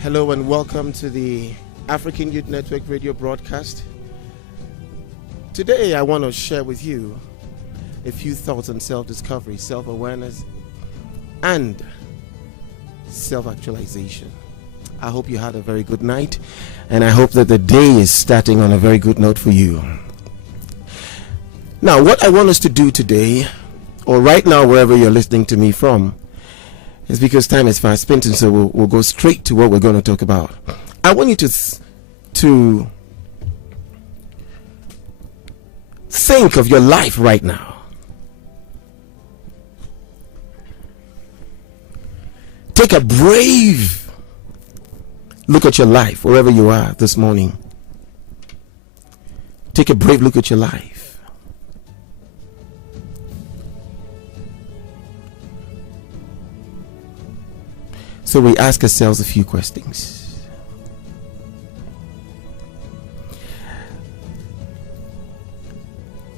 Hello and welcome to the African Youth Network radio broadcast. Today I want to share with you a few thoughts on self-discovery, self-awareness, and self-actualization. I hope you had a very good night, and I hope that the day is starting on a very good note for you. Now, what I want us to do today, or right now, wherever you're listening to me from, is because time is fast spent, and so we'll go straight to what we're going to talk about. I want you to think of your life right now. Take a brave look at your life wherever you are this morning. Take a brave look at your life. So we ask ourselves a few questions.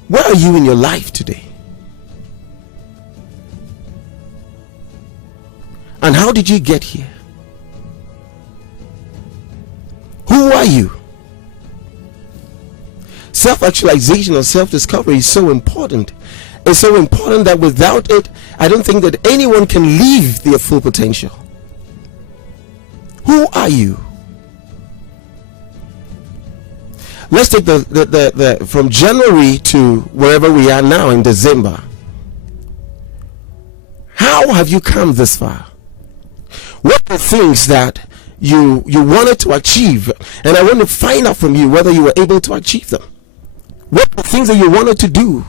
Where are you in your life today? And how did you get here? Who are you? Self-actualization or self-discovery is so important. It's so important that without it, I don't think that anyone can live their full potential. Who are you? Let's take the from January to wherever we are now in December. How have you come this far? What are the things that you wanted to achieve? And I want to find out from you whether you were able to achieve them. What are the things that you wanted to do?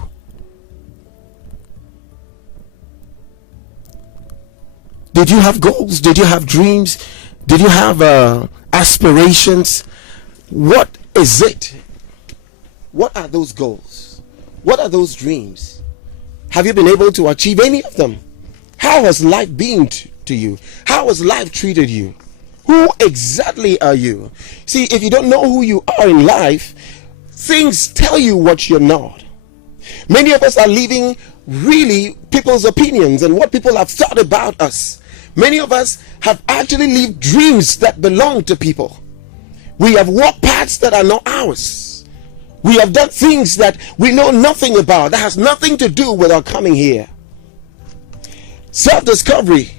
Did you have goals? Did you have dreams? Did you have aspirations? What is it? What are those goals? What are those dreams? Have you been able to achieve any of them? How has life been to you? How has life treated you? Who exactly are you? See, if you don't know who you are in life, things tell you what you're not. Many of us are living really people's opinions and what people have thought about us. Many of us have actually lived dreams that belong to people. We have walked paths that are not ours. We have done things that we know nothing about, that has nothing to do with our coming here. Self-discovery,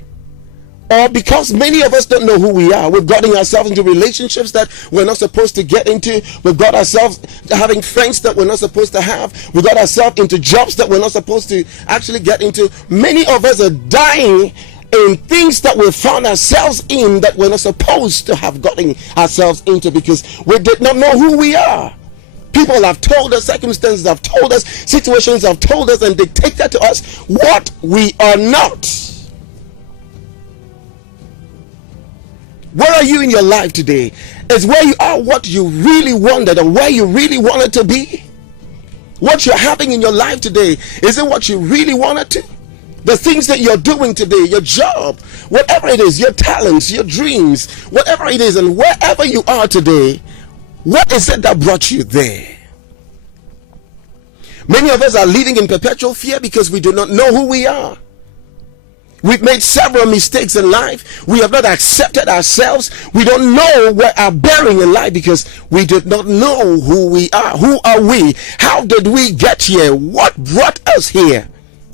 or because many of us don't know who we are, we've gotten ourselves into relationships that we're not supposed to get into. We've got ourselves having friends that we're not supposed to have. We got ourselves into jobs that we're not supposed to actually get into. Many of us are dying in things that we found ourselves in that we're not supposed to have gotten ourselves into because we did not know who we are. People have told us, circumstances have told us, situations have told us and dictated to us what we are not. Where are you in your life today? Is where you are what you really wanted and where you really wanted to be? What you're having in your life today, is it what you really wanted to? The things that you're doing today, your job, whatever it is, your talents, your dreams, whatever it is, and wherever you are today, what is it that brought you there? Many of us are living in perpetual fear because we do not know who we are. We've made several mistakes in life. We have not accepted ourselves. We don't know where our bearing in life because we did not know who we are. Who are we? How did we get here? What brought us here?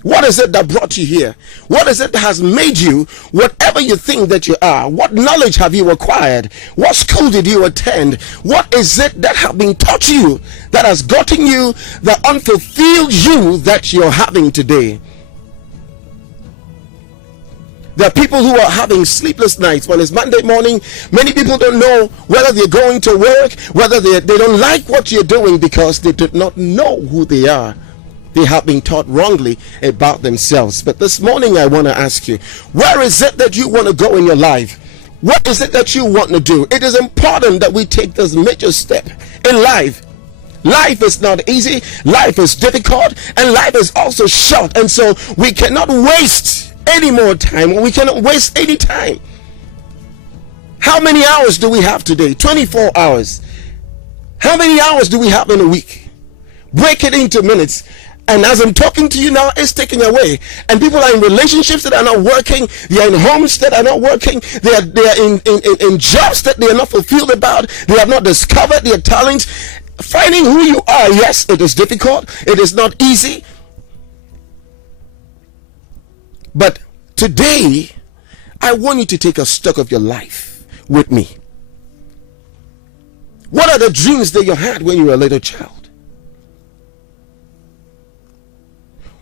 What is it that brought you here? What is it that has made you whatever you think that you are? What knowledge have you acquired? What school did you attend? What is it that has been taught you that has gotten you the unfulfilled you that you're having today? There are people who are having sleepless nights when it's Monday morning. Many people don't know whether they're going to work, whether they don't like what you're doing because they did not know who they are. They have been taught wrongly about themselves. But this morning I want to ask you, where is it that you want to go in your life? What is it that you want to do? It is important that we take this major step in life. Life is not easy, life is difficult, and life is also short, and so we cannot waste any more time. We cannot waste any time. How many hours do we have today? 24 hours. How many hours do we have in a week? Break it into minutes. And as I'm talking to you now, it's taken away. And people are in relationships that are not working. They are in homes that are not working. They are in jobs that they are not fulfilled about. They have not discovered their talents. Finding who you are, yes, it is difficult. It is not easy. But today, I want you to take a stock of your life with me. What are the dreams that you had when you were a little child?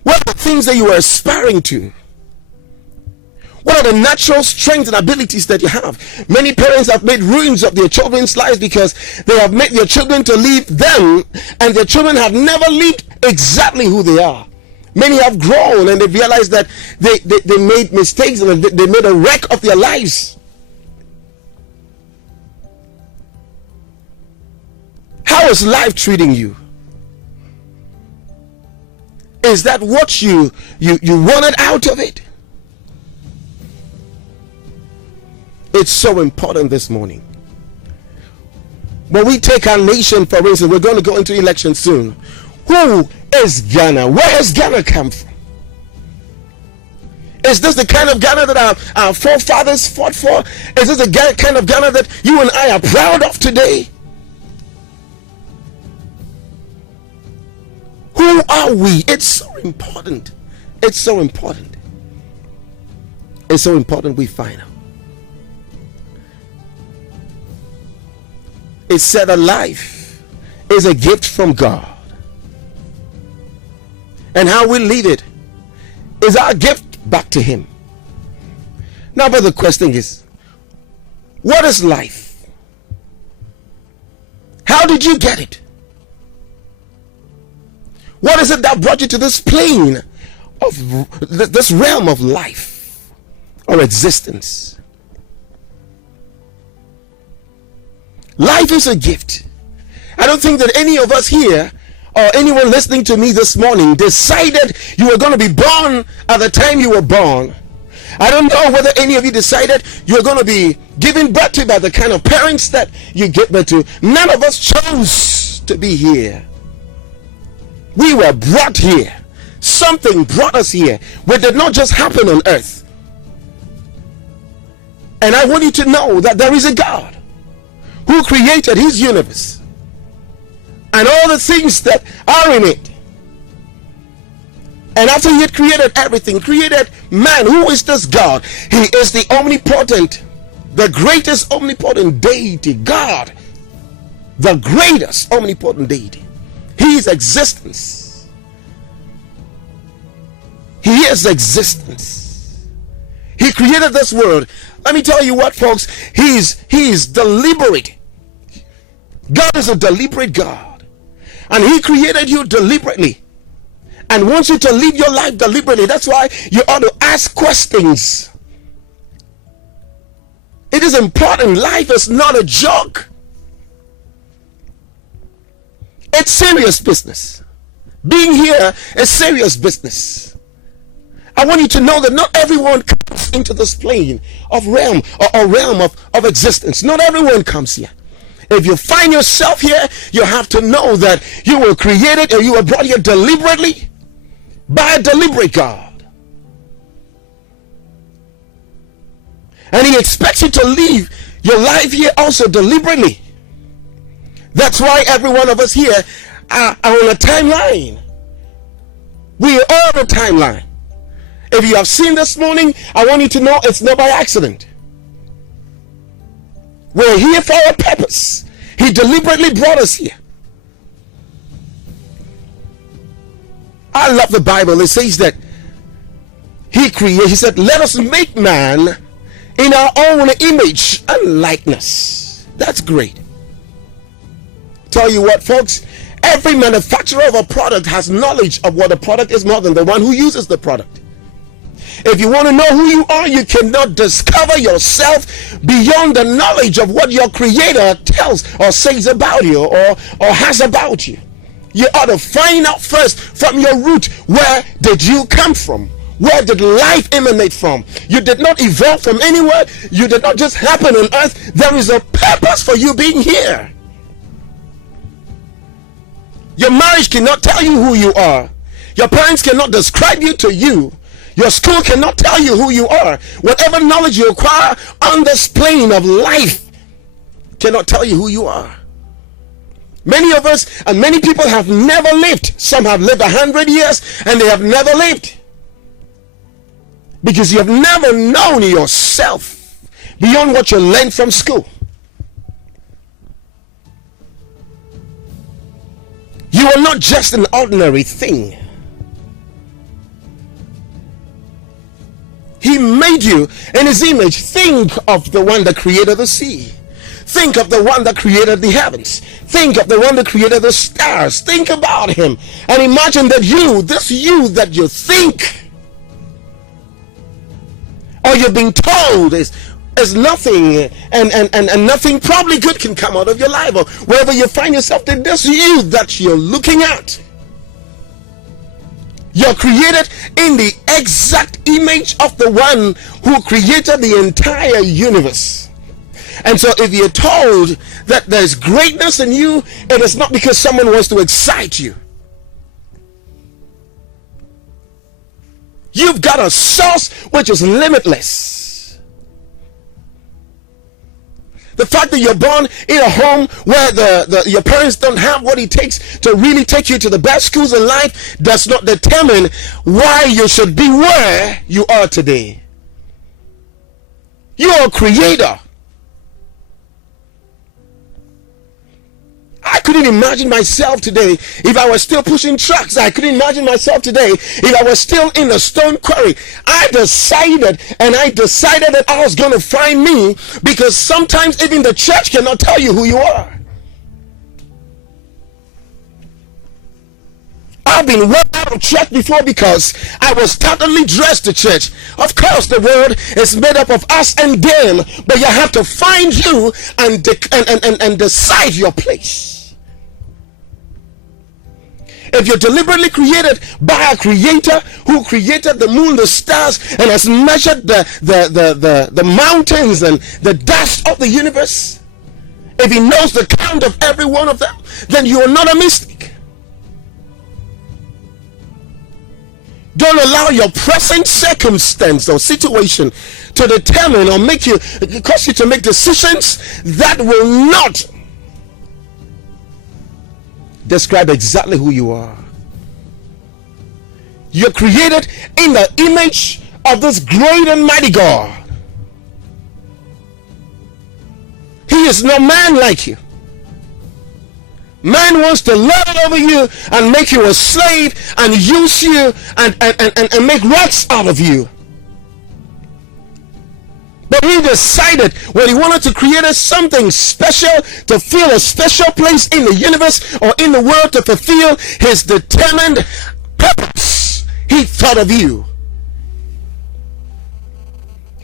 What are the things that you were aspiring to? What are the natural strengths and abilities that you have? Many parents have made ruins of their children's lives because they have made their children to leave them, and their children have never lived exactly who they are. Many have grown and they've realized that they made mistakes and they made a wreck of their lives. How is life treating you? Is that what you wanted out of it? It's so important this morning. When we take our nation, for instance, we're going to go into election soon. Who is Ghana? Where has Ghana come from? Is this the kind of Ghana that our forefathers fought for? Is this the kind of Ghana that you and I are proud of today? Who are we? It's so important. It's so important. It's so important we find out. It said that life is a gift from God. And how we live it is our gift back to Him. Now, but the question is, what is life? How did you get it? What is it that brought you to this plane of this realm of life or existence? Life is a gift. I don't think that any of us here or anyone listening to me this morning decided you were going to be born at the time you were born. I don't know whether any of you decided you were going to be given birth to by the kind of parents that you get birth to. None of us chose to be here. We were brought here. Something brought us here. We did not just happen on earth. And I want you to know that there is a God who created His universe and all the things that are in it. And after He had created everything, created man. Who is this God? He is the omnipotent, the greatest omnipotent deity. God, the greatest omnipotent deity. His existence. He is existence. He created this world. Let me tell you what, folks. He is deliberate. God is a deliberate God. And He created you deliberately and wants you to live your life deliberately. That's why you ought to ask questions. It is important. Life is not a joke. It's serious business. Being here is serious business. I want you to know that not everyone comes into this plane of realm or realm of existence. Not everyone comes here. If you find yourself here, you have to know that you were created or you were brought here deliberately by a deliberate God. And He expects you to live your life here also deliberately. That's why every one of us here are on a timeline. We are on a timeline. If you have seen this morning, I want you to know it's not by accident. We're here for a purpose. He deliberately brought us here. I love the Bible. It says that He said, let us make man in our own image and likeness. That's great. Tell you what, folks, every manufacturer of a product has knowledge of what a product is more than the one who uses the product. If you want to know who you are, you cannot discover yourself beyond the knowledge of what your Creator tells or says about you or has about you. You ought to find out first from your root, where did you come from? Where did life emanate from? You did not evolve from anywhere. You did not just happen on earth. There is a purpose for you being here. Your marriage cannot tell you who you are. Your parents cannot describe you to you. Your school cannot tell you who you are. Whatever knowledge you acquire on this plane of life cannot tell you who you are. Many of us and many people have never lived. Some have lived 100 years and they have never lived. Because you have never known yourself beyond what you learned from school. You are not just an ordinary thing. He made you in his image. Think of the one that created the sea. Think of the one that created the heavens. Think of the one that created the stars. Think about him and imagine that this you that you think or you're being told is nothing, and nothing probably good can come out of your life, or wherever you find yourself, that this you that you're looking at, you're created in the exact image of the one who created the entire universe. And so if you're told that there's greatness in you, it is not because someone wants to excite you. You've got a source which is limitless. The fact that you're born in a home where your parents don't have what it takes to really take you to the best schools in life does not determine why you should be where you are today. You are a creator. I couldn't imagine myself today if I was still pushing trucks. I couldn't imagine myself today if I was still in the stone quarry. I decided that I was going to find me, because sometimes even the church cannot tell you who you are. I've been well out of church before because I was totally dressed to church. Of course, the world is made up of us and them, but you have to find you and decide your place. If you're deliberately created by a creator who created the moon, the stars, and has measured the mountains and the dust of the universe, if he knows the count of every one of them, then you are not a mystic. Don't allow your present circumstance or situation to determine or cause you to make decisions that will not describe exactly who you are. You're created in the image of this great and mighty God. He is no man like you. Man wants to lord over you and make you a slave and use you and make rats out of you. But he decided when he wanted to create something special, to fill a special place in the universe or in the world, to fulfill his determined purpose, he thought of you.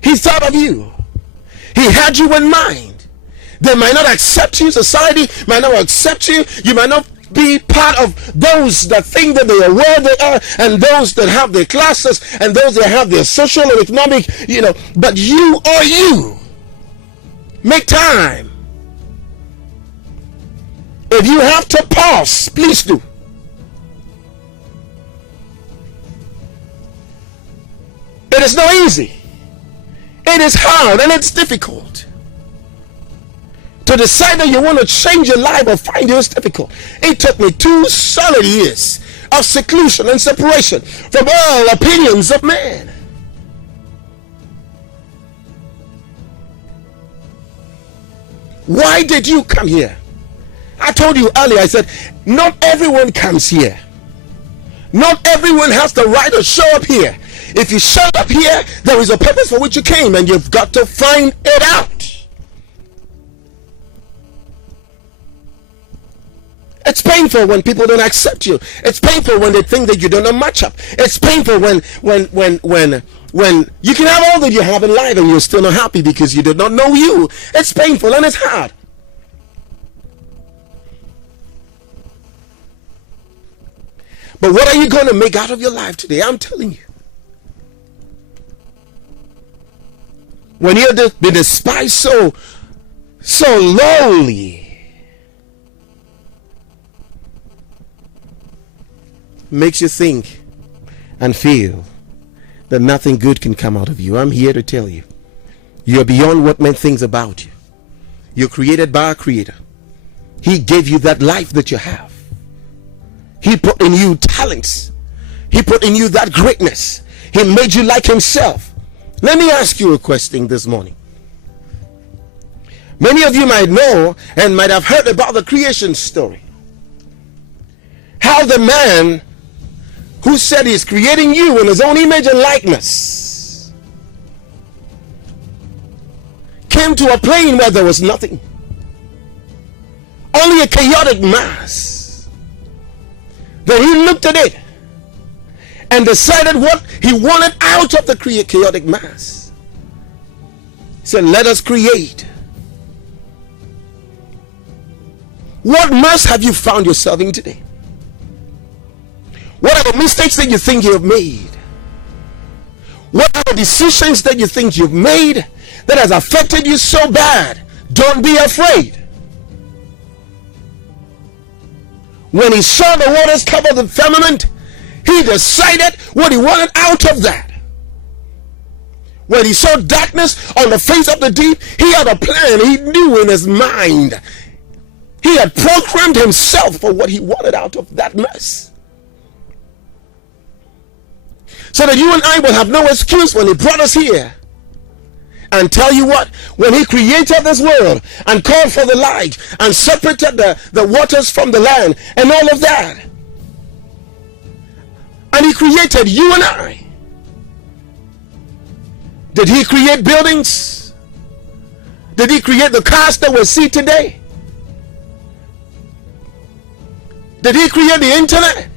He thought of you. He had you in mind. They might not accept you. Society might not accept you. You might not be part of those that think that they are where they are, and those that have their classes, and those that have their social and economic, but you are you. Make time. If you have to pause, please do. It is not easy. It is hard and it's difficult. To decide that you want to change your life or find it was difficult. It took me 2 solid years of seclusion and separation from all opinions of man. Why did you come here? I told you earlier, I said, not everyone comes here. Not everyone has the right to show up here. If you show up here, there is a purpose for which you came, and you've got to find it out. It's painful when people don't accept you. It's painful when they think that you don't match up. It's painful when you can have all that you have in life and you're still not happy because you did not know you. It's painful and it's hard. But what are you going to make out of your life today? I'm telling you. When you're been despised so lowly, makes you think and feel that nothing good can come out of you, I'm here to tell you, you're beyond what men think about you. You're created by a creator. He gave you that life that you have. He put in you talents. He put in you that greatness. He made you like himself. Let me ask you a question this morning. Many of you might know and might have heard about the creation story. How the man who said he's creating you in his own image and likeness came to a plane where there was nothing, only a chaotic mass. Then he looked at it and decided what he wanted out of the chaotic mass. He said, let us create. What mess have you found yourself in today? What are the mistakes that you think you have made? What are the decisions that you think you've made that has affected you so bad? Don't be afraid. When he saw the waters cover the firmament, he decided what he wanted out of that. When he saw darkness on the face of the deep, he had a plan. He knew in his mind. He had programmed himself for what he wanted out of that mess. So that you and I will have no excuse when he brought us here. And tell you what, when he created this world and called for the light and separated the waters from the land and all of that, and he created you and I, did he create buildings? Did he create the cars that we see today? Did he create the internet?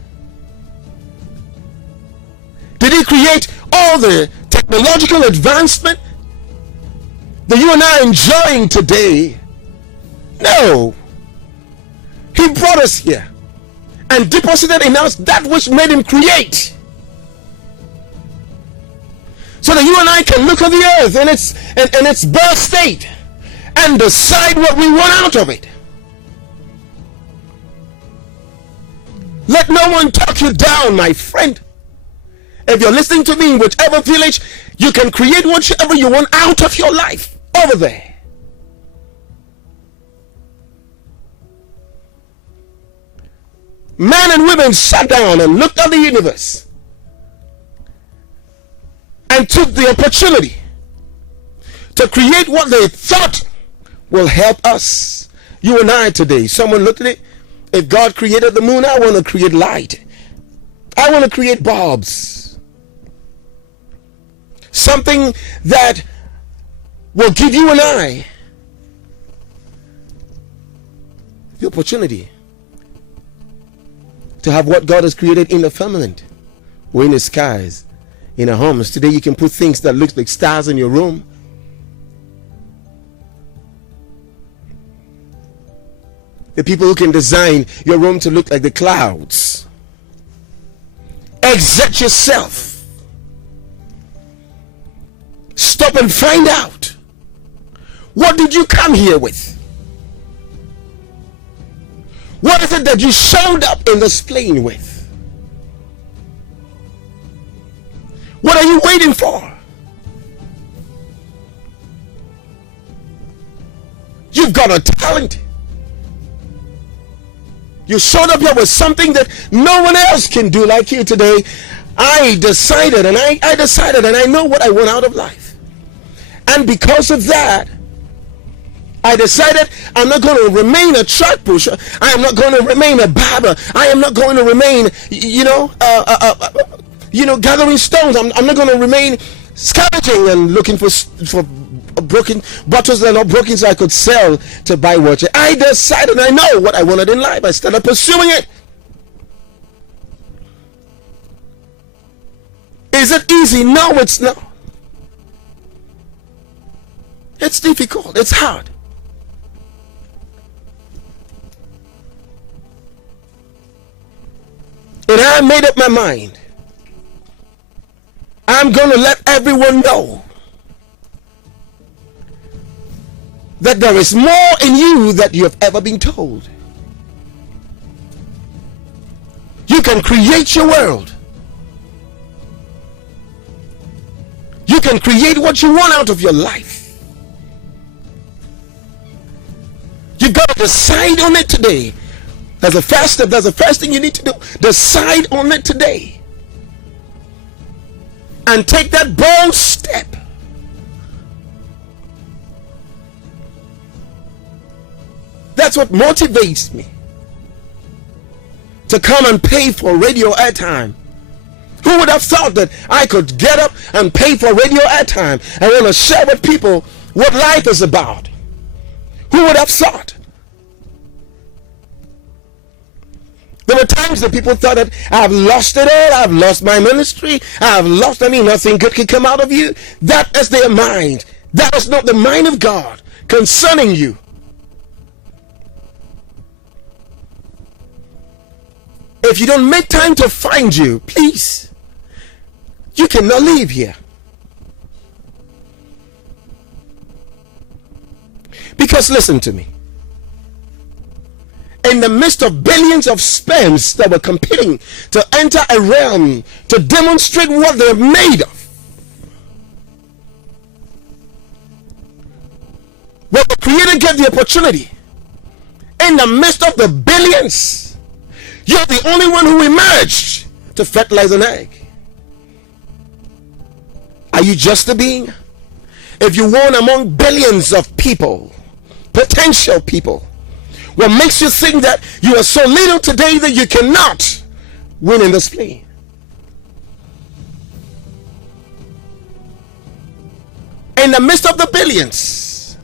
Did he create all the technological advancement that you and I are enjoying today? No. He brought us here and deposited in us that which made him create, so that you and I can look at the earth in its birth state and decide what we want out of it. Let no one talk you down, my friend. If you're listening to me in whichever village, you can create whatever you want out of your life over there. Men and women sat down and looked at the universe and took the opportunity to create what they thought will help us, you and I today. Someone looked at it. If God created the moon, I want to create light. I want to create bulbs. Something that will give you and I the opportunity to have what God has created in the firmament or in the skies, in our homes. Today you can put things that look like stars in your room. The people who can design your room to look like the clouds. Exert yourself. Stop and find out. What did you come here with? What is it that you showed up in this plane with? What are you waiting for? You've got a talent. You showed up here with something that no one else can do like you today. I decided and I know what I want out of life. And because of that, I decided I'm not going to remain a track pusher. I am not going to remain a barber. I am not going to remain, gathering stones. I'm not going to remain scavenging and looking for broken bottles that are not broken so I could sell to buy water. I decided I know what I wanted in life. I started pursuing it. Is it easy? No, it's not. It's difficult. It's hard. And I made up my mind. I'm going to let everyone know that there is more in you than you have ever been told. You can create your world. You can create what you want out of your life. You've got to decide on it today. That's the first step. That's the first thing you need to do. Decide on it today. And take that bold step. That's what motivates me to come and pay for radio airtime. Who would have thought that I could get up and pay for radio airtime and want to share with people what life is about? Who would have thought? There were times that people thought that I've lost it all, I've lost my ministry, nothing good can come out of you. That is their mind. That is not the mind of God concerning you. If you don't make time to find you, please, you cannot leave here. Because listen to me. In the midst of billions of sperms that were competing to enter a realm to demonstrate what they're made of, well, the Creator gave the opportunity. In the midst of the billions, you're the only one who emerged to fertilize an egg. Are you just a being? If you won among billions of people, potential people, what makes you think that you are so little today that you cannot win in this play? In the midst of the billions,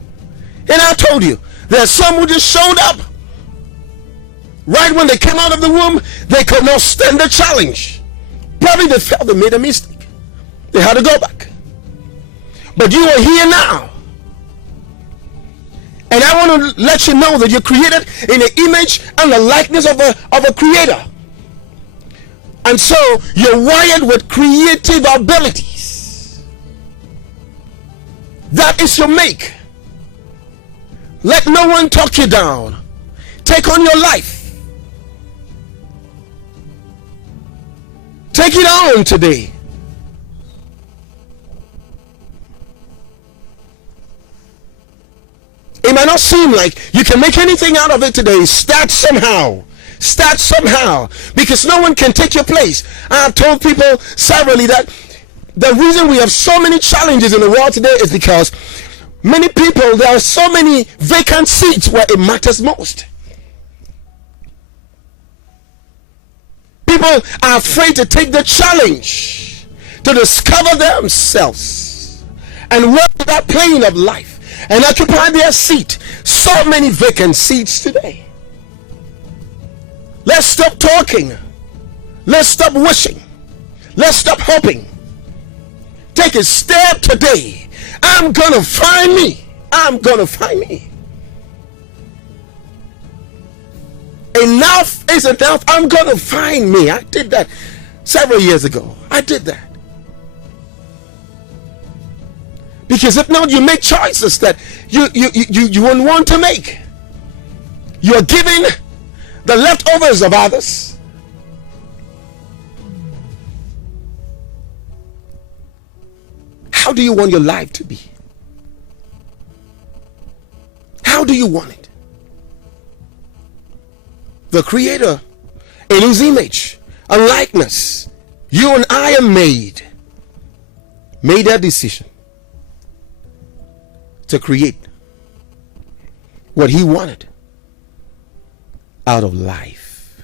and I told you, there are some who just showed up. Right when they came out of the womb, they could not stand the challenge. Probably they felt they made a mistake. They had to go back. But you are here now. And I want to let you know that you're created in the image and the likeness of a creator. And so you're wired with creative abilities. That is your make. Let no one talk you down. Take on your life. Take it on today. It might not seem like you can make anything out of it today. Start somehow. Start somehow. Because no one can take your place. I have told people severally that the reason we have so many challenges in the world today is because many people, there are so many vacant seats where it matters most. People are afraid to take the challenge to discover themselves and walk that plane of life and occupy their seat. So many vacant seats today. Let's stop talking. Let's stop wishing. Let's stop hoping. Take a step today. I'm gonna find me. I'm gonna find me. Enough is enough. I'm gonna find me. I did that several years ago. I did that. Because if not, you make choices that you won't want to make. You are giving the leftovers of others. How do you want your life to be? How do you want it? The Creator, in His image and likeness, you and I are made that decision to create what He wanted out of life.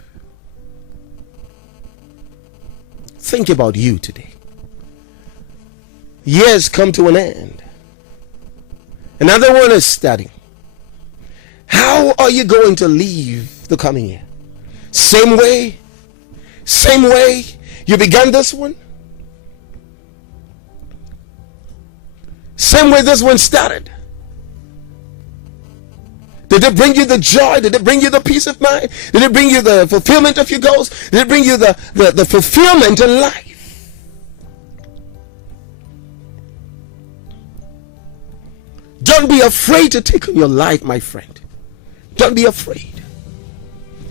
Think about you today. Years come to an end. Another one is starting. How are you going to leave the coming year? Same way you began this one? Same way this one started? Did it bring you the joy? Did it bring you the peace of mind? Did it bring you the fulfillment of your goals? Did it bring you the fulfillment in life? Don't be afraid to take on your life, my friend. Don't be afraid.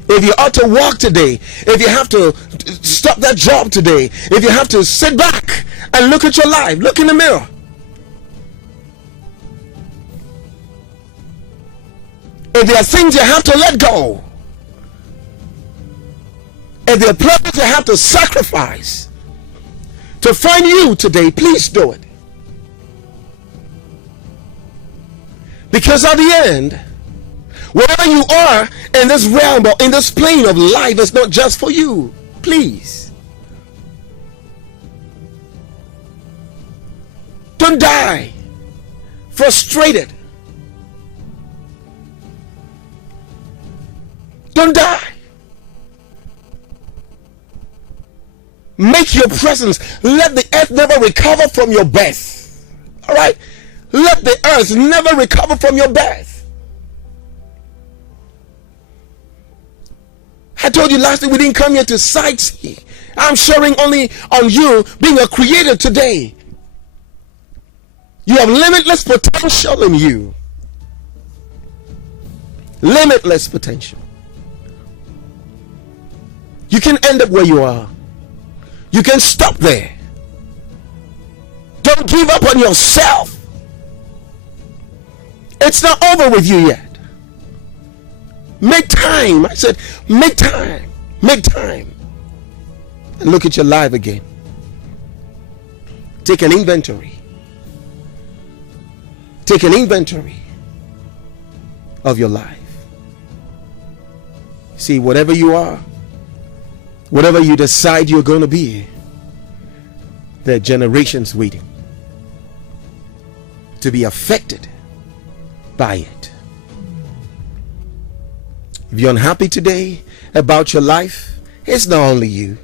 If you ought to walk today, if you have to stop that job today, if you have to sit back and look at your life. Look in the mirror. If there are things you have to let go, if there are plans you have to sacrifice to find you today, please do it. Because at the end, wherever you are in this realm or in this plane of life, it's not just for you. Please. Don't die frustrated. Don't die. Make your presence. Let the earth never recover from your birth. All right? Let the earth never recover from your birth. I told you last week we didn't come here to sightsee. I'm sharing only on you being a creator today. You have limitless potential in you. Limitless potential. You can end up where you are. You can stop there. Don't give up on yourself. It's not over with you yet. Make time. I said, make time. Make time. And look at your life again. Take an inventory. Take an inventory of your life. See, whatever you are, whatever you decide you're going to be, there are generations waiting to be affected by it. If you're unhappy today about your life, it's not only you.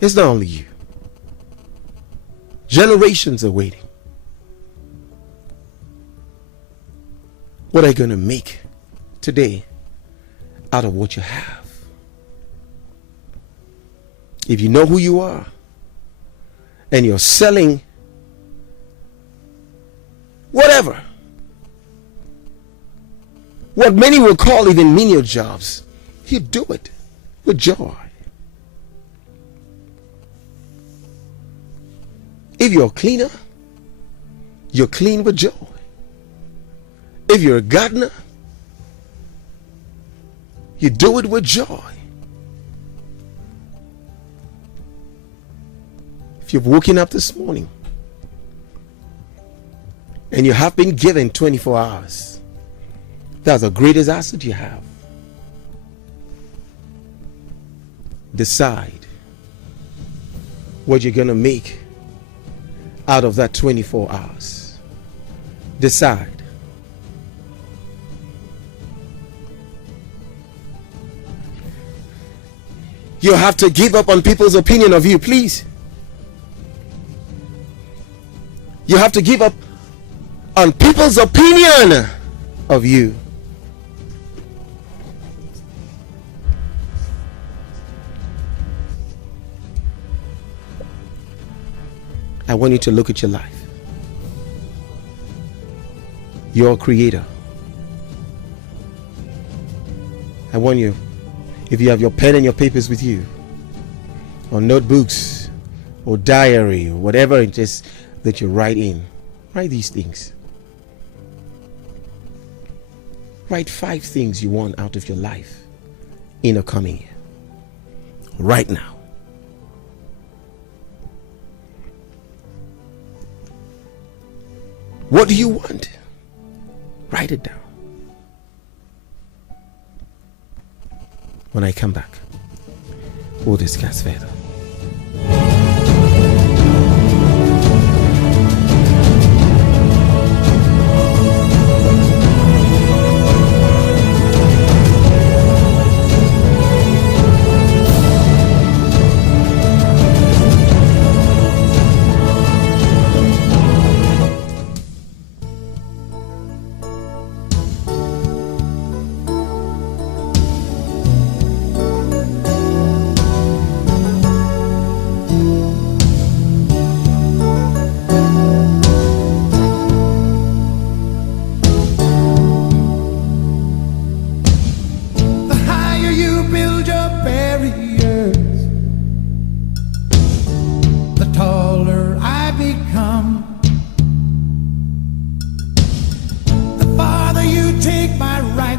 It's not only you. Generations are waiting. What are you going to make today out of what you have? If you know who you are and you're selling whatever, what many will call even menial jobs, you do it with joy. If you're a cleaner, you're clean with joy. If you're a gardener, you do it with joy. If you've woken up this morning and you have been given 24 hours, that's the greatest asset you have. Decide what you're going to make out of that 24 hours. Decide. You have to give up on people's opinion of you, please. You have to give up on people's opinion of you. I want you to look at your life. You're a creator. I want you, if you have your pen and your papers with you, or notebooks, or diary, or whatever it is that you write in, write these things. Write 5 things you want out of your life in a coming year. Right now. What do you want? Write it down. When I come back, we'll discuss further.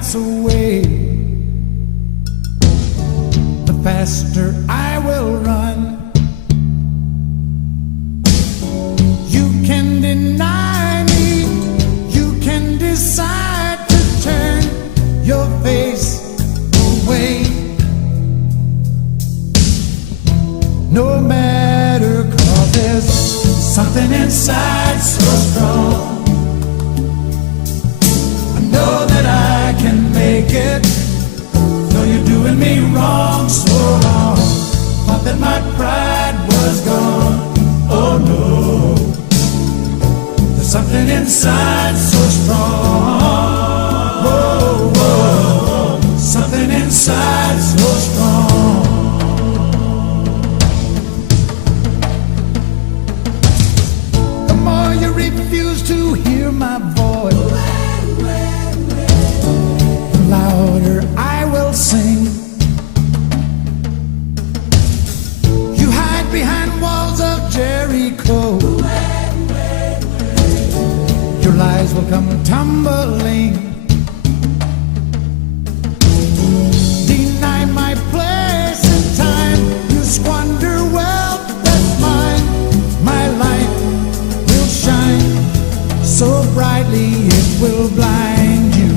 nights away, the faster I will run. You can deny me, you can decide to turn your face away. No matter, 'cause there's something inside so strong. I know that I can make it, though you're doing me wrong so long. Thought that my pride was gone. Oh no, there's something inside so strong. Whoa, whoa, something inside so strong. The more you refuse to hear my voice, the louder I will sing. You hide behind walls of Jericho, your lies will come tumbling. Deny my place in time, you squander wealth that's mine. My light will shine so brightly it will blind you,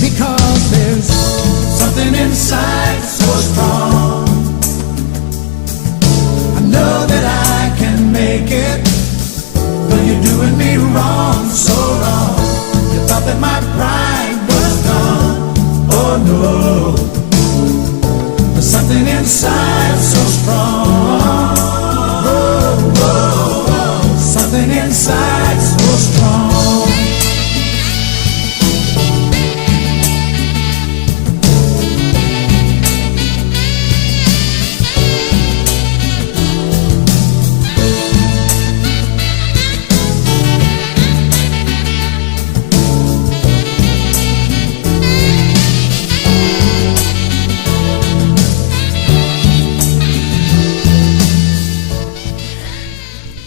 because there's something inside so strong. I know that I can make it, though you're doing me wrong so wrong. You thought that my pride was gone. Oh no, there's something inside so strong. Oh, oh, oh, something inside so strong.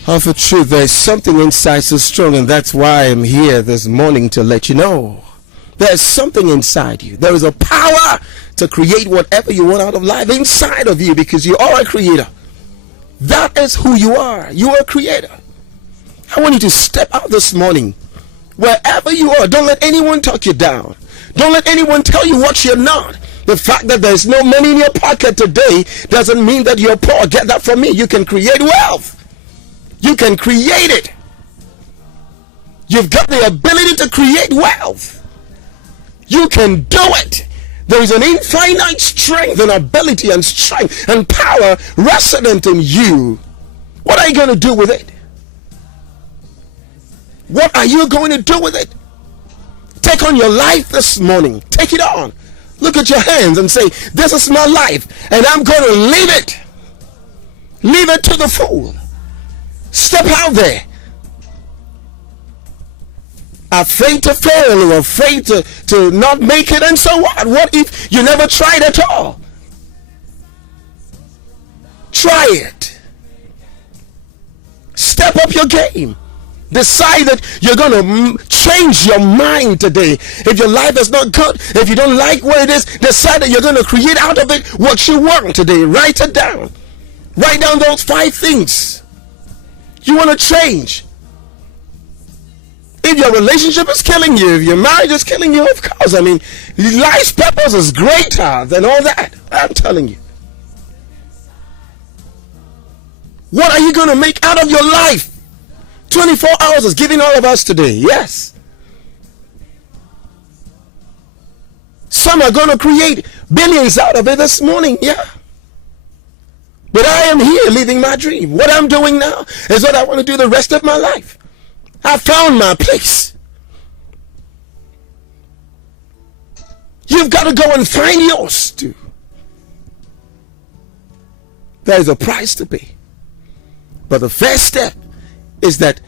Of a truth, there's something inside so strong, and that's why I'm here this morning to let you know. There's something inside you. There is a power to create whatever you want out of life inside of you, because you are a creator. That is who you are. You are a creator. I want you to step out this morning. Wherever you are, don't let anyone talk you down. Don't let anyone tell you what you're not. The fact that there's no money in your pocket today doesn't mean that you're poor. Get that from me. You can create wealth. You can create it. You've got the ability to create wealth. You can do it. There is an infinite strength and ability and strength and power resident in you. What are you going to do with it? What are you going to do with it? Take on your life this morning. Take it on. Look at your hands and say, this is my life, and I'm going to live it. Leave it to the full. Step out there. Afraid to fail or afraid to not make it, and so what? What if you never tried at all? Try it. Step up your game. Decide that you're going to change your mind today. If your life is not good, if you don't like where it is, decide that you're going to create out of it what you want today. Write it down. Write down those 5 things you want to change. If your relationship is killing you, if your marriage is killing you, of course, I mean, life's purpose is greater than all that. I'm telling you. What are you going to make out of your life? 24 hours is giving all of us today. Yes. Some are going to create billions out of it this morning. Yeah. But I am here living my dream. What I'm doing now is what I want to do the rest of my life. I found my place. You've got to go and find yours too. There is a price to pay. But the first step is that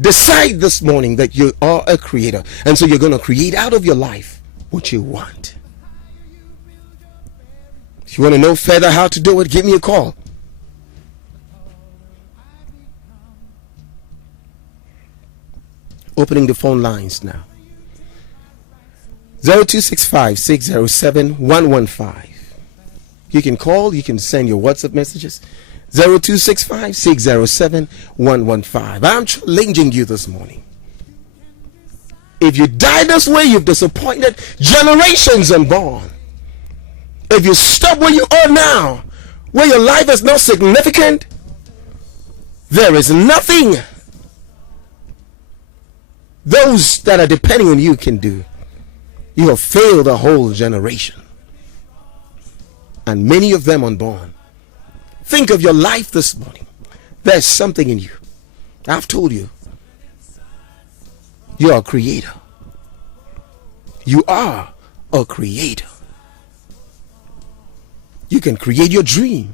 decide this morning that you are a creator. And so you're going to create out of your life what you want. If you want to know further how to do it, give me a call. Opening the phone lines now. 0265 607 115. You can call, you can send your WhatsApp messages. 0265 607 115. I'm challenging you this morning. If you die this way, you've disappointed generations unborn. If you stop where you are now, where your life is not significant, there is nothing those that are depending on you can do. You have failed a whole generation, and many of them unborn. Think of your life this morning. There's something in you. I've told you, you are a creator. You are a creator. You can create your dream.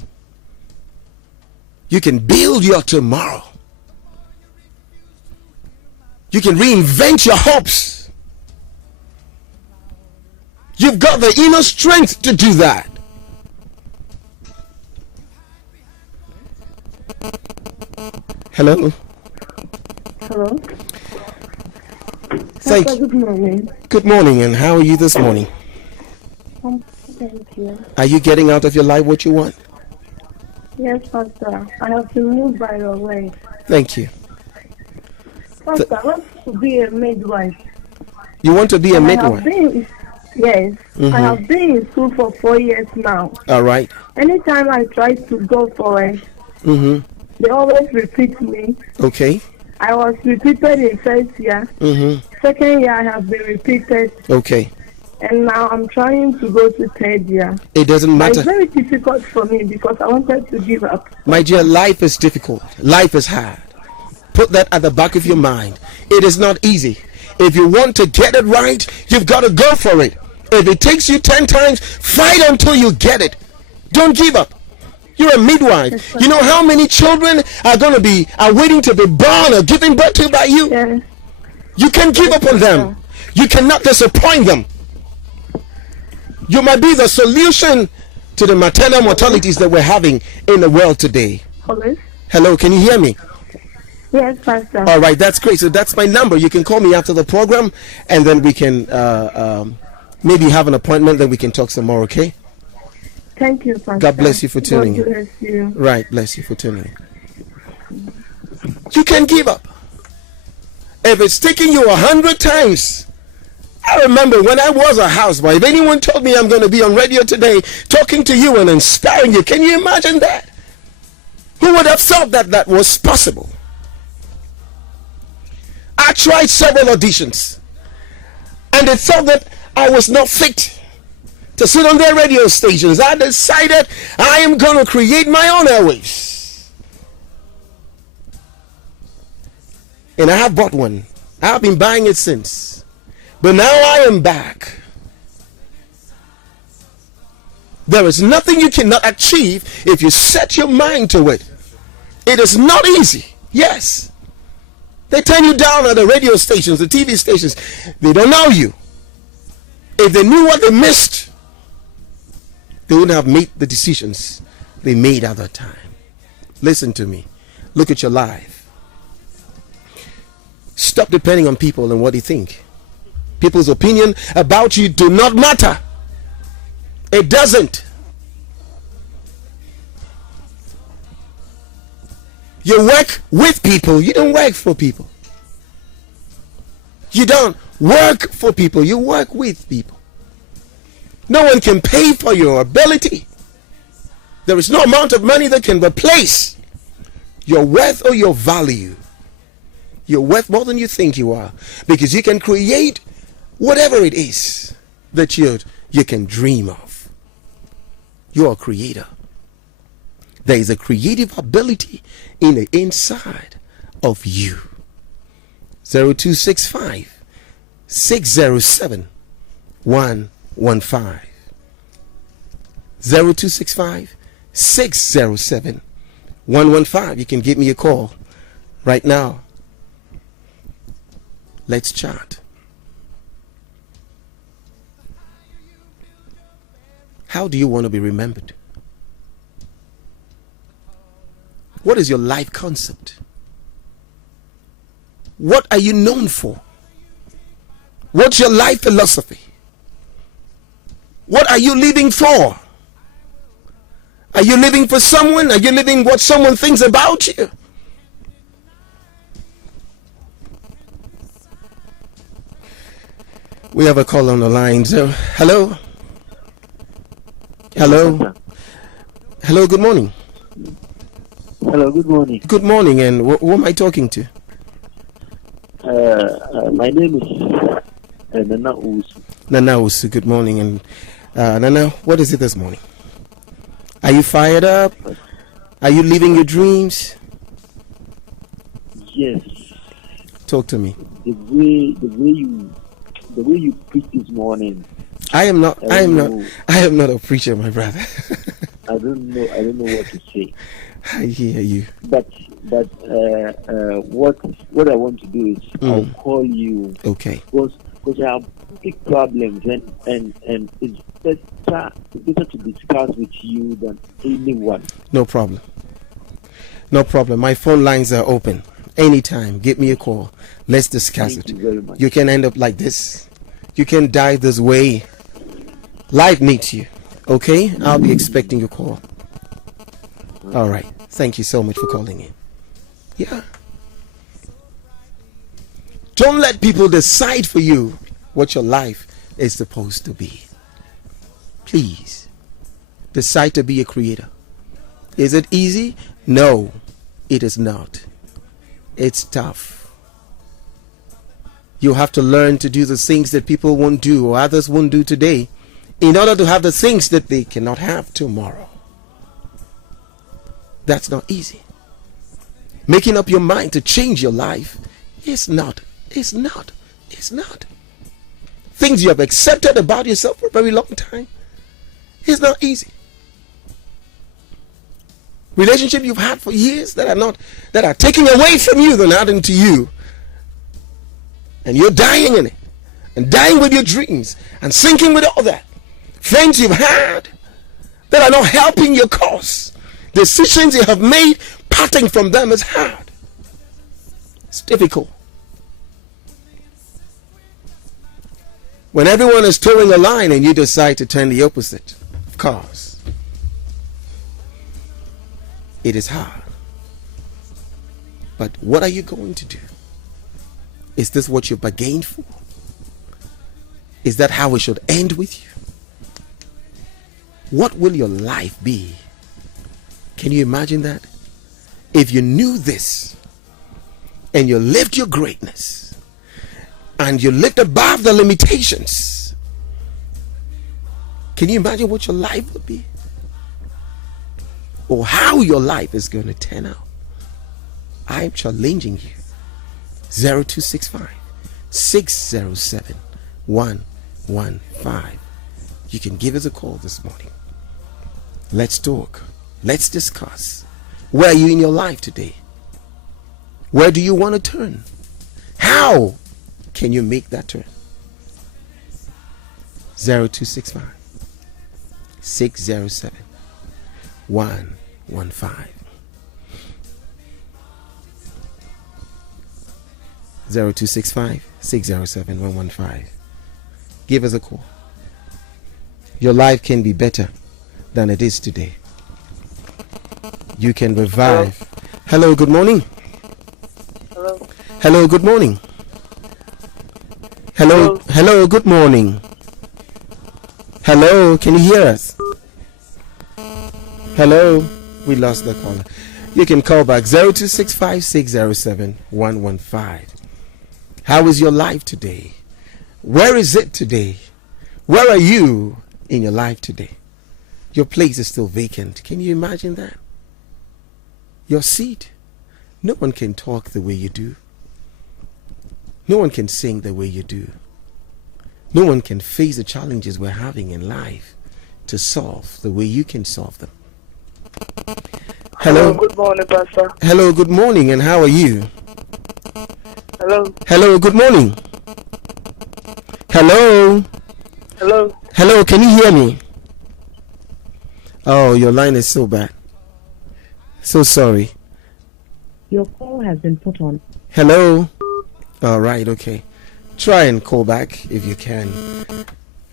You can build your tomorrow. You can reinvent your hopes. You've got the inner strength to do that. Hello. Hello. Thank you. Good morning. Good morning, and how are you this morning? Thank you. Are you getting out of your life what you want? Yes, Pastor. I have been moved by your way. Thank you. Pastor, I want to be a midwife. You want to be a midwife? Yes. I have been in school for 4 years now. All right. Anytime I try to go for it, they always repeat me. Okay. I was repeated in first year. Second year, I have been repeated. Okay. And now I'm trying to go to third year. It doesn't matter. It's very difficult for me because I wanted to give up. My dear, life is difficult. Life is hard. Put that at the back of your mind. It is not easy. If you want to get it right, you've got to go for it. If it takes you 10 times, fight until you get it. Don't give up. You're a midwife. You know how many children are waiting to be born or given birth to by you? Yes. You can't give up on them. You cannot disappoint them. You might be the solution to the maternal mortalities that we're having in the world today. Hello, can you hear me? Yes, Pastor. All right, that's great. So that's my number. You can call me after the program, and then we can maybe have an appointment. Then we can talk some more. Okay? Thank you, Pastor. God bless you for tuning in. God bless you. Right, bless you for tuning in. You can give up. If it's taking you 100 times. I remember when I was a housewife, if anyone told me I'm going to be on radio today talking to you and inspiring you, can you imagine that? Who would have thought that that was possible? I tried several auditions, and they thought that I was not fit to sit on their radio stations. I decided I am going to create my own airwaves. And I have bought one. I've been buying it since. But now I am back. There is nothing you cannot achieve if you set your mind to it. It is not easy. Yes. They turn you down at the radio stations, the TV stations. They don't know you. If they knew what they missed, they wouldn't have made the decisions they made at that time. Listen to me. Look at your life. Stop depending on people and what they think. People's opinion about you do not matter. It doesn't. You work with people. You don't work for people. You don't work for people. You work with people. No one can pay for your ability. There is no amount of money that can replace your worth or your value. You're worth more than you think you are, because you can create whatever it is that you can dream of. You're a creator. There is a creative ability in the inside of you. 0265 607 115. 0265 607 115. You can give me a call right now. Let's chat. How do you want to be remembered? What is your life concept? What are you known for? What's your life philosophy? What are you living for? Are you living for someone? Are you living what someone thinks about you? We have a call on the line. So, hello? Hello? Hello, good morning. Hello, good morning. Good morning, and who am I talking to? My name is Nana Usu. Nana Usu, good morning. And Nana, what is it this morning? Are you fired up? Are you living your dreams? Yes. Talk to me. The way you preach this morning. I am not a preacher, my brother. I don't know what to say. I hear you. But what I want to do is I'll call you. Okay. Because I have big problems and it's better to discuss with you than anyone. No problem. No problem. My phone lines are open. Anytime, give me a call. Let's discuss it. Thank you very much. You can end up like this. You can die this way. Life needs you. Okay? I'll be expecting your call. All right. Thank you so much for calling in. Yeah. Don't let people decide for you what your life is supposed to be. Please. Decide to be a creator. Is it easy? No, it is not. It's tough. You have to learn to do the things that people won't do or others won't do today in order to have the things that they cannot have tomorrow. That's not easy. Making up your mind to change your life is not. It's not. Things you have accepted about yourself for a very long time. It's not easy. Relationship you've had for years that are taking away from you than adding to you. And you're dying in it. And dying with your dreams. And sinking with all that. Friends you've had that are not helping your cause. Decisions you have made, parting from them is hard. It's difficult. When everyone is towing a line and you decide to turn the opposite, of course, it is hard. But what are you going to do? Is this what you bargained for? Is that how it should end with you? What will your life be? Can you imagine that? If you knew this and you lived your greatness and you lived above the limitations, can you imagine what your life would be? Or how your life is going to turn out? I'm challenging you. 0265 607 115. You can give us a call this morning. Let's talk. Let's discuss. Where are you in your life today? Where do you want to turn? How can you make that turn? 0265 607 115. 0265 607 115. Give us a call. Your life can be better than it is today. You can revive. Hello, good morning. Hello. Hello, good morning. Hello, good morning. Hello, can you hear us? Hello, we lost the caller. You can call back 0265 607 115. How is your life today? Where is it today? Where are you in your life today? Your place is still vacant. Can you imagine that? Your seat. No one can talk the way you do. No one can sing the way you do. No one can face the challenges we're having in life to solve the way you can solve them. Hello. Good morning, Pastor. Hello, good morning, and how are you? Hello. Hello, good morning. Hello. Hello. Hello, can you hear me? Oh, your line is so bad. So sorry. Your call has been put on. Hello. All right, okay. Try and call back if you can.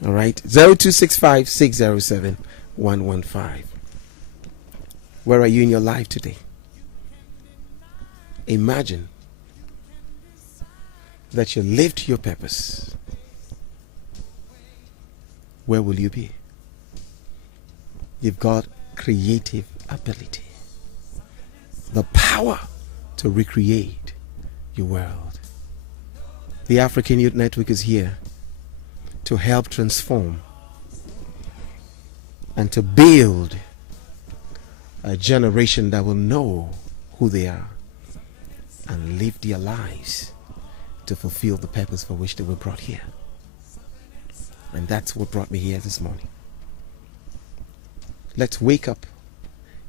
All right, 0265 607 115. Where are you in your life today? Imagine that you lived your purpose. Where will you be? You've got creative ability, the power to recreate your world. The African Youth Network is here to help transform and to build a generation that will know who they are and live their lives to fulfill the purpose for which they were brought here. And that's what brought me here this morning. Let's wake up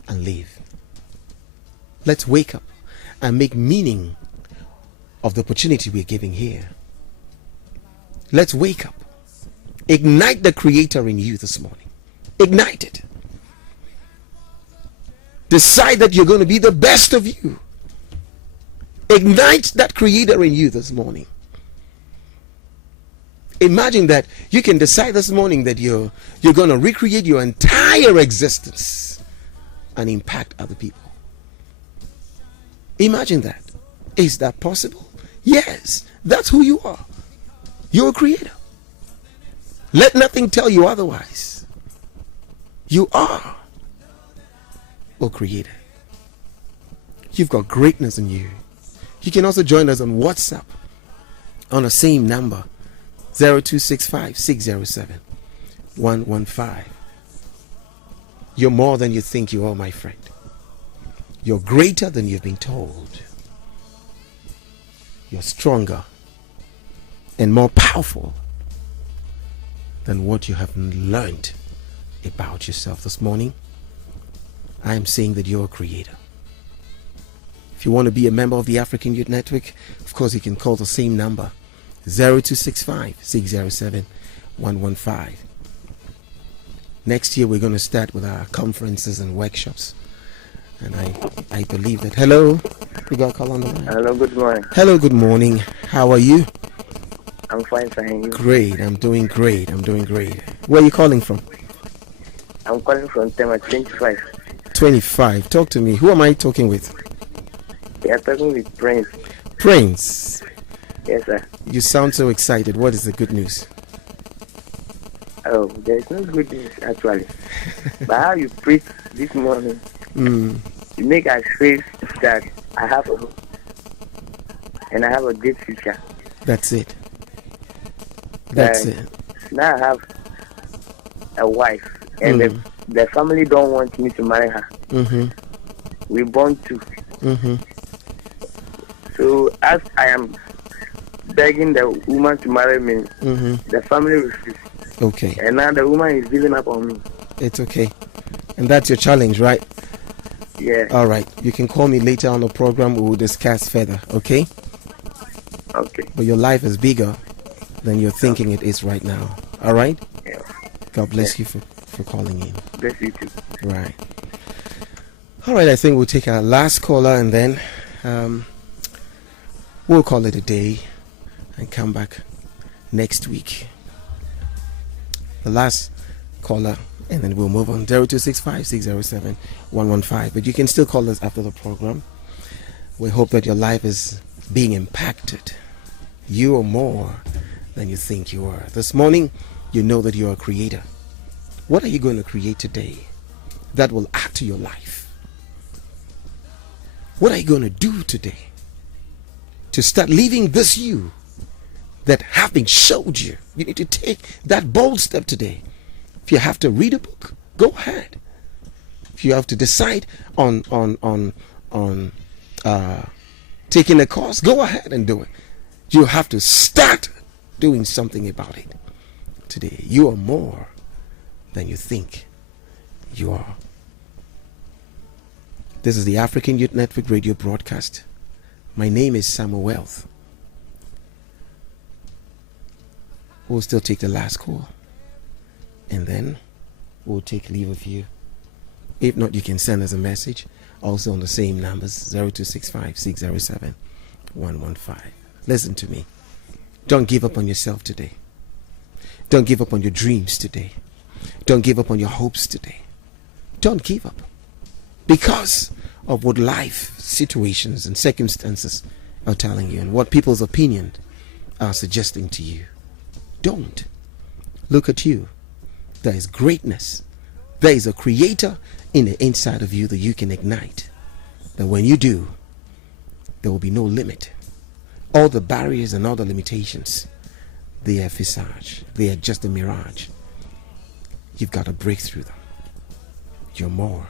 and live. Let's wake up and make meaning of the opportunity we're giving here. Let's wake up. Ignite the creator in you this morning. Ignite it. Decide that you're going to be the best of you. Ignite that creator in you this morning. Imagine that you can decide this morning that you're going to recreate your entire existence and impact other people. Imagine that. Is that possible? Yes, that's who you are. You're a creator. Let nothing tell you otherwise. You are a creator. You've got greatness in you. You can also join us on WhatsApp on the same number, 0265 607 115. You're more than you think you are, my friend. You're greater than you've been told. You're stronger and more powerful than what you have learned about yourself this morning. I am saying that you're a creator. If you want to be a member of the African Youth Network, of course you can call the same number, 0265 607 115. Next year we're going to start with our conferences and workshops. And I believe that. Hello? We got a call on the line. Hello, good morning. Hello, good morning. How are you? I'm fine, thank you. Great. I'm doing great. Where are you calling from? I'm calling from Tema 25. 25. Talk to me. Who am I talking with? We are talking with Prince. Prince. Yes, sir. You sound so excited. What is the good news? Oh, there is no good news, actually. But how you preach this morning, you make us face that I have a hope and I have a great future. That's it. That's it. Now I have a wife and the family don't want me to marry her. We born two. So as I am begging the woman to marry me, the family refuses. Okay. And now the woman is giving up on me. It's okay. And that's your challenge, right? Yeah. All right. You can call me later on the program. We will discuss further, okay? Okay. But your life is bigger than you're thinking it is right now. All right? Yeah. God bless you for calling in. Bless you too. Right. All right. I think we'll take our last caller and then we'll call it a day and come back next week. The last caller, and then we'll move on. 0265 607 115. But you can still call us after the program. We hope that your life is being impacted. You are more than you think you are. This morning, you know that you're a creator. What are you going to create today that will add to your life? What are you going to do today to start living this you that having showed you? You need to take that bold step today. If you have to read a book, go ahead. If you have to decide on taking a course, go ahead and do it. You have to start doing something about it today. You are more than you think you are. This is the African Youth Network radio broadcast. My name is Samuel Wealth. We'll still take the last call, and then we'll take leave of you. If not, you can send us a message also on the same numbers, 0265 607 115. Listen to me. Don't give up on yourself today. Don't give up on your dreams today. Don't give up on your hopes today. Don't give up because of what life situations and circumstances are telling you and what people's opinion are suggesting to you. Don't. Look at you. There is greatness. There is a creator in the inside of you that you can ignite. That when you do, there will be no limit. All the barriers and all the limitations, they are visage. They are just a mirage. You've got to break through them. You're more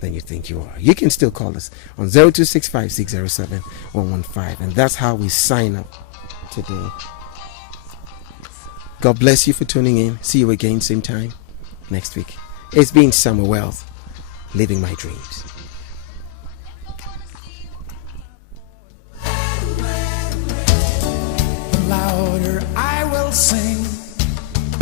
than you think you are. You can still call us on 0265607115, and that's how we sign up today. God bless you for tuning in. See you again same time next week. It's been Samuel Wealth, living my dreams. Louder I will sing.